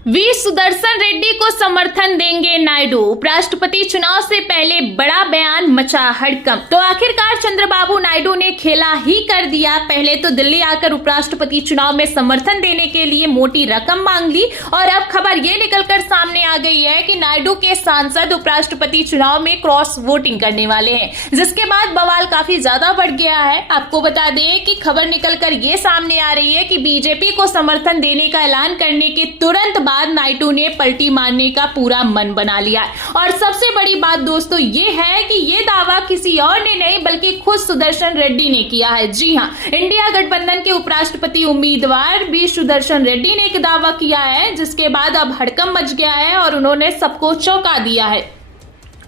We Sudarshan Reddy को समर्थन देंगे नायडू। उपराष्ट्रपति चुनाव से पहले बड़ा बयान, मचा हड़कंप। तो आखिरकार चंद्रबाबू नायडू ने खेला ही कर दिया। पहले तो दिल्ली आकर उपराष्ट्रपति चुनाव में समर्थन देने के लिए मोटी रकम मांग ली और अब खबर ये निकलकर सामने आ गई है कि नायडू के सांसद उपराष्ट्रपति चुनाव में क्रॉस वोटिंग करने वाले हैं, जिसके बाद बवाल काफी ज्यादा बढ़ गया है। आपको बता दें कि खबर निकलकर ये सामने आ रही है कि बीजेपी को समर्थन देने का ऐलान करने के तुरंत बाद नायडू ने पलटी मारने का पूरा मन बना लिया है। और सबसे बड़ी बात दोस्तों ये है कि ये दावा किसी और ने नहीं बल्कि खुद सुदर्शन रेड्डी ने किया है। जी हां, इंडिया गठबंधन के उपराष्ट्रपति उम्मीदवार वी सुदर्शन रेड्डी ने एक दावा किया है, जिसके बाद अब हड़कंप मच गया है और उन्होंने सबको चौंका दिया है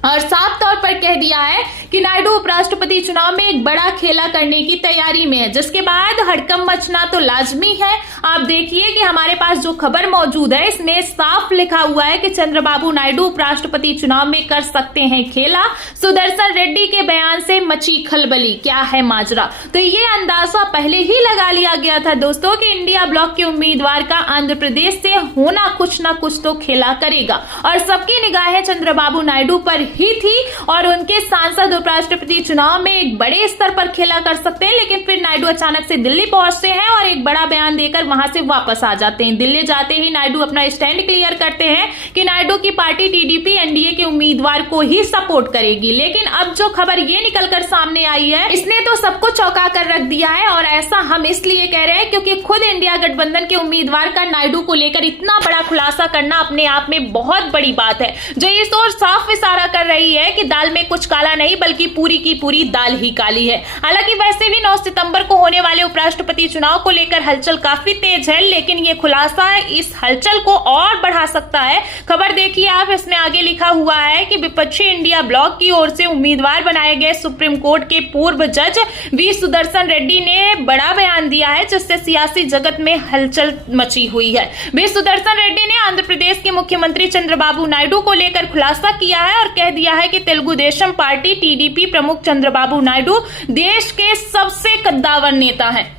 और साफ तौर पर कह दिया है कि नायडू उपराष्ट्रपति चुनाव में एक बड़ा खेला करने की तैयारी में है, जिसके बाद हड़कंप मचना तो लाजमी है। आप देखिए कि हमारे पास जो खबर मौजूद है इसमें साफ लिखा हुआ है कि चंद्रबाबू नायडू उपराष्ट्रपति चुनाव में कर सकते हैं खेला। सुदर्शन रेड्डी के बयान से मची खलबली, क्या है माजरा। तो ये अंदाजा पहले ही लगा लिया गया था दोस्तों कि इंडिया ब्लॉक के उम्मीदवार का आंध्र प्रदेश से होना कुछ ना कुछ तो खेला करेगा और सबकी निगाहें चंद्रबाबू नायडू पर ही थी और उनके सांसद उपराष्ट्रपति चुनाव में एक बड़े स्तर पर खेला कर सकते हैं। लेकिन फिर नायडू अचानक से दिल्ली पहुंचते हैं और एक बड़ा बयान देकर वहां से वापस आ जाते हैं। दिल्ली जाते ही नायडू अपना स्टैंड क्लियर करते हैं कि नायडू की पार्टी टीडीपी एनडीए के उम्मीदवार को ही सपोर्ट करेगी। लेकिन अब जो खबर ये निकलकर सामने आई है इसने तो सबको चौंका कर रख दिया है और ऐसा हम इसलिए कह रहे हैं क्योंकि खुद इंडिया गठबंधन के उम्मीदवार का नायडू को लेकर इतना बड़ा खुलासा करना अपने आप में बहुत बड़ी बात है, जो इस ओर साफ इशारा कर रही है कि दाल में कुछ काला नहीं बल्कि पूरी की पूरी दाल ही काली है। हालांकि वैसे भी 9 सितंबर को होने वाले उपराष्ट्रपति चुनाव को लेकर हलचल काफी तेज है, लेकिन ये खुलासा इस हलचल को और बढ़ा सकता है। खबर देखिए आप, इसमें आगे लिखा हुआ है कि विपक्षी इंडिया ब्लॉक की ओर से उम्मीदवार बनाए गए सुप्रीम कोर्ट के पूर्व जज वी सुदर्शन रेड्डी ने बड़ा बयान दिया है, जिससे सियासी जगत में हलचल मची हुई है। वी सुदर्शन रेड्डी ने आंध्र प्रदेश के मुख्यमंत्री चंद्रबाबू नायडू को लेकर खुलासा किया है और कह दिया है कि तेलुगु देशम पार्टी टीडीपी प्रमुख चंद्रबाबू नायडू देश के सबसे कद्दावर नेता हैं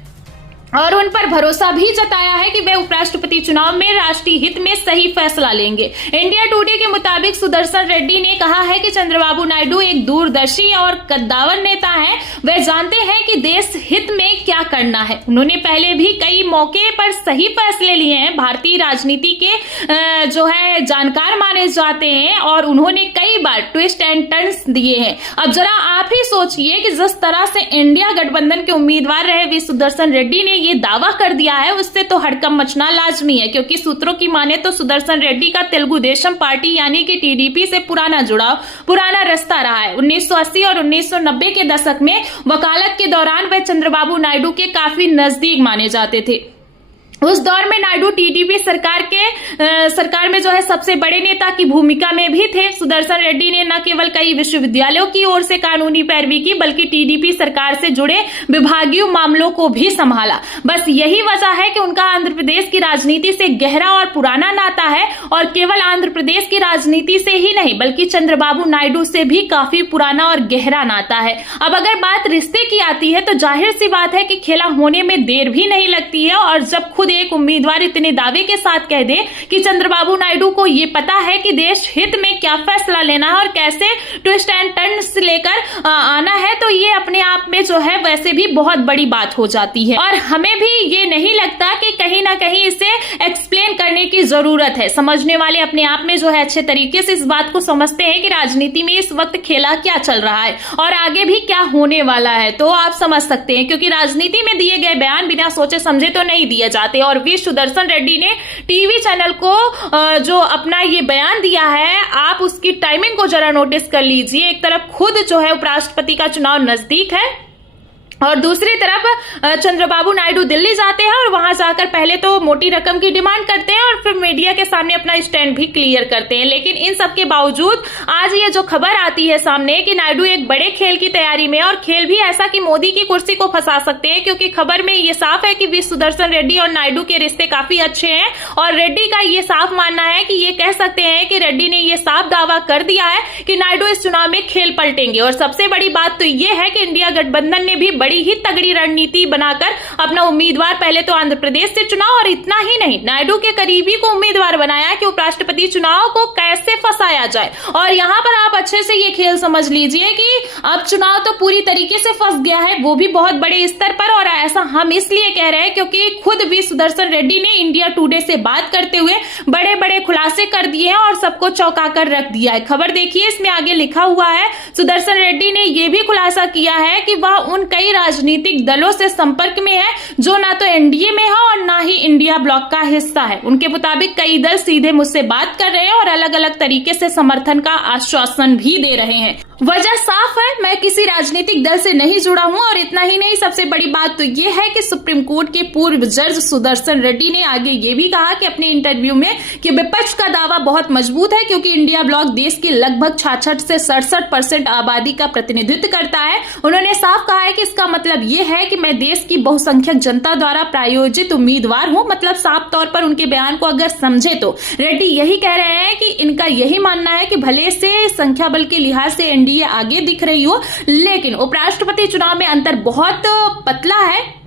और उन पर भरोसा भी जताया है कि वे उपराष्ट्रपति चुनाव में राष्ट्रीय हित में सही फैसला लेंगे। इंडिया टुडे के मुताबिक सुदर्शन रेड्डी ने कहा है कि चंद्रबाबू नायडू एक दूरदर्शी और कद्दावर नेता हैं। वे जानते हैं कि देश हित में क्या करना है। उन्होंने पहले भी कई मौके पर सही फैसले लिए हैं। भारतीय राजनीति के जो है जानकार माने जाते हैं और उन्होंने कई बार ट्विस्ट एंड टर्न्स दिए हैं। अब जरा आप ही सोचिए कि जिस तरह से इंडिया गठबंधन के उम्मीदवार रहे वी सुदर्शन रेड्डी ने ये दावा कर दिया है, उससे तो हड़कंप मचना लाजमी है, क्योंकि सूत्रों की माने तो सुदर्शन रेड्डी का तेलुगु देशम पार्टी यानी कि टीडीपी से पुराना जुड़ाव, पुराना रास्ता रहा है। 1980 और 1990 के दशक में वकालत के दौरान वे चंद्रबाबू नायडू के काफी नजदीक माने जाते थे। उस दौर में नायडू टीडीपी सरकार में जो है सबसे बड़े नेता की भूमिका में भी थे। सुदर्शन रेड्डी ने न केवल कई विश्वविद्यालयों की ओर से कानूनी पैरवी की बल्कि टीडीपी सरकार से जुड़े विभागीय मामलों को भी संभाला। बस यही वजह है कि उनका आंध्र प्रदेश की राजनीति से गहरा और पुराना नाता है और केवल आंध्र प्रदेश की राजनीति से ही नहीं बल्कि चंद्रबाबू नायडू से भी काफी पुराना और गहरा नाता है। अब अगर बात रिश्ते की आती है तो जाहिर सी बात है कि खेला होने में देर भी नहीं लगती है और जब खुद एक उम्मीदवार इतने दावे के साथ कह दे कि चंद्रबाबू नायडू को ये पता है कि देश हित में क्या फैसला लेना है और कैसे ट्विस्ट एंड टर्न्स लेकर आना है, तो ये अपने आप में जो है वैसे भी बहुत बड़ी बात हो जाती है। और हमें भी ये नहीं लगता कि कहीं ना कहीं इसे एक्सप्लेन करने की जरूरत है। समझने वाले अपने आप में जो है अच्छे तरीके से इस बात को समझते हैं कि राजनीति में इस वक्त खेला क्या चल रहा है और आगे भी क्या होने वाला है, तो आप समझ सकते हैं, क्योंकि राजनीति में दिए गए बयान बिना सोचे समझे तो नहीं दिए जाते। और वी सुदर्शन रेड्डी ने टीवी चैनल को जो अपना ये बयान दिया है, आप उसकी टाइमिंग को जरा नोटिस कर लीजिए। एक तरफ खुद जो है उपराष्ट्रपति का चुनाव नजदीक है और दूसरी तरफ चंद्रबाबू नायडू दिल्ली जाते हैं और वहां जाकर पहले तो मोटी रकम की डिमांड करते हैं और फिर मीडिया के सामने अपना स्टैंड भी क्लियर करते हैं। लेकिन इन सब के बावजूद आज ये जो खबर आती है सामने कि नायडू एक बड़े खेल की तैयारी में, और खेल भी ऐसा कि मोदी की कुर्सी को फंसा सकते हैं, क्योंकि खबर में ये साफ है कि वी सुदर्शन रेड्डी और नायडू के रिश्ते काफी अच्छे हैं और रेड्डी का ये साफ मानना है कि ये कह सकते हैं कि रेड्डी ने ये साफ दावा कर दिया है कि नायडू इस चुनाव में खेल पलटेंगे। और सबसे बड़ी बात तो ये है कि इंडिया गठबंधन ने भी बड़ी बड़ी ही तगड़ी रणनीति बनाकर अपना उम्मीदवार पहले तो आंध्र प्रदेश से चुना और इतना ही नहीं, नायडू के करीबी को उम्मीदवार बनाया कि उपराष्ट्रपति चुनाव को कैसे फंसाया जाए। और यहाँ पर आप अच्छे से ये खेल समझ लीजिए कि अब चुनाव तो पूरी तरीके से फंस गया है, वो भी बहुत बड़े स्तर पर। और ऐसा हम इसलिए कह रहे हैं क्योंकि खुद वी सुदर्शन रेड्डी ने इंडिया टुडे से बात करते हुए बड़े बड़े खुलासे कर दिए हैं और सबको चौंका कर रख दिया है। खबर देखिए, इसमें आगे लिखा हुआ है, सुदर्शन रेड्डी ने यह भी खुलासा किया है कि वह उन कई राजनीतिक दलों से संपर्क में है जो ना तो एनडीए में है और ना ही इंडिया ब्लॉक का हिस्सा है। उनके मुताबिक कई दल सीधे मुझसे बात कर रहे हैं और अलग अलग तरीके से समर्थन का आश्वासन भी दे रहे हैं। वजह साफ है, मैं किसी राजनीतिक दल से नहीं जुड़ा हूं। और इतना ही नहीं, सबसे बड़ी बात तो यह है कि सुप्रीम कोर्ट के पूर्व जज सुदर्शन रेड्डी ने आगे ये भी कहा कि अपने इंटरव्यू में कि विपक्ष का दावा बहुत मजबूत है क्योंकि इंडिया ब्लॉक देश की लगभग 66 से 67% आबादी का प्रतिनिधित्व करता है। उन्होंने साफ कहा है कि इसका मतलब यह है कि मैं देश की बहुसंख्यक जनता द्वारा प्रायोजित उम्मीदवार हूं। मतलब साफ तौर पर उनके बयान को अगर समझे तो रेड्डी यही कह रहे हैं कि इनका यही मानना है कि भले से संख्या बल के लिहाज से एनडीए आगे दिख रही हो, लेकिन उपराष्ट्रपति चुनाव में अंतर बहुत पतला है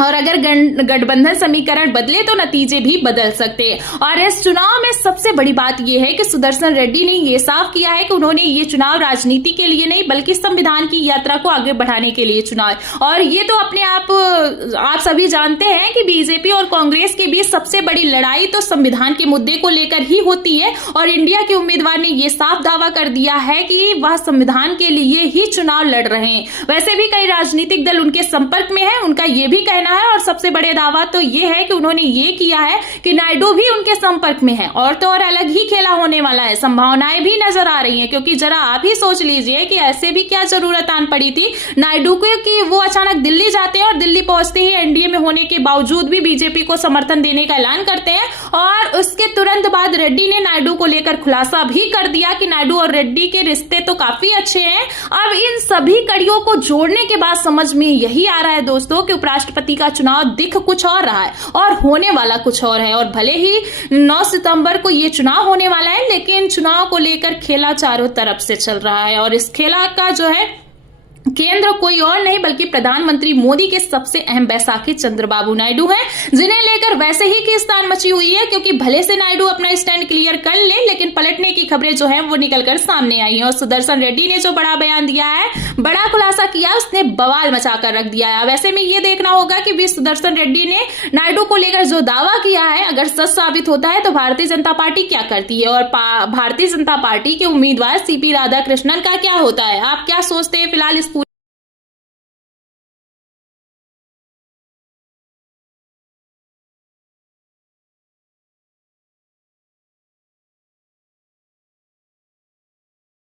और अगर गठबंधन समीकरण बदले तो नतीजे भी बदल सकते हैं। और इस चुनाव में सबसे बड़ी बात यह है कि सुदर्शन रेड्डी ने यह साफ किया है कि उन्होंने ये चुनाव राजनीति के लिए नहीं बल्कि संविधान की यात्रा को आगे बढ़ाने के लिए चुना है। और ये तो अपने आप सभी जानते हैं कि बीजेपी और कांग्रेस के बीच सबसे बड़ी लड़ाई तो संविधान के मुद्दे को लेकर ही होती है। और इंडिया के उम्मीदवार ने यह साफ दावा कर दिया है कि वह संविधान के लिए ही चुनाव लड़ रहे हैं। वैसे भी कई राजनीतिक दल उनके संपर्क में है, उनका यह भी कहना है। और सबसे बड़े दावा तो ये है कि उन्होंने ये किया है कि नायडू भी उनके संपर्क में है। और तो और अलग ही खेला होने वाला है, संभावनाएं भी नजर आ रही हैं। क्योंकि जरा आप ही सोच लीजिए कि ऐसे भी क्या जरूरत आन पड़ी थी नायडू को कि वो अचानक दिल्ली जाते हैं और दिल्ली पहुंचते ही एनडीए में होने के बावजूद भी बीजेपी को समर्थन देने का ऐलान करते हैं। और उसके तुरंत बाद रेड्डी ने नायडू को लेकर खुलासा भी कर दिया कि नायडू और रेड्डी के रिश्ते तो काफी अच्छे हैं। अब इन सभी कड़ियों को जोड़ने के बाद समझ में यही आ रहा है दोस्तों कि उपराष्ट्रपति का चुनाव दिख कुछ और रहा है और होने वाला कुछ और है। और भले ही 9 सितंबर को ये चुनाव होने वाला है, लेकिन चुनाव को लेकर खेला चारों तरफ से चल रहा है। और इस खेला का जो है केंद्र कोई और नहीं बल्कि प्रधानमंत्री मोदी के सबसे अहम बैसाखी चंद्रबाबू नायडू हैं, जिन्हें लेकर वैसे ही खींचतान मची हुई है। क्योंकि भले से नायडू अपना स्टैंड क्लियर कर ले, लेकिन पलटने की खबरें जो हैं वो निकलकर सामने आई हैं। और सुदर्शन रेड्डी ने जो बड़ा बयान दिया है, बड़ा खुलासा किया, उसने बवाल मचाकर रख दिया है। वैसे में ये देखना होगा कि वी सुदर्शन रेड्डी ने नायडू को लेकर जो दावा किया है, अगर सच साबित होता है तो भारतीय जनता पार्टी क्या करती है और भारतीय जनता पार्टी के उम्मीदवार सीपी राधाकृष्णन का क्या होता है। आप क्या सोचते हैं? फिलहाल इस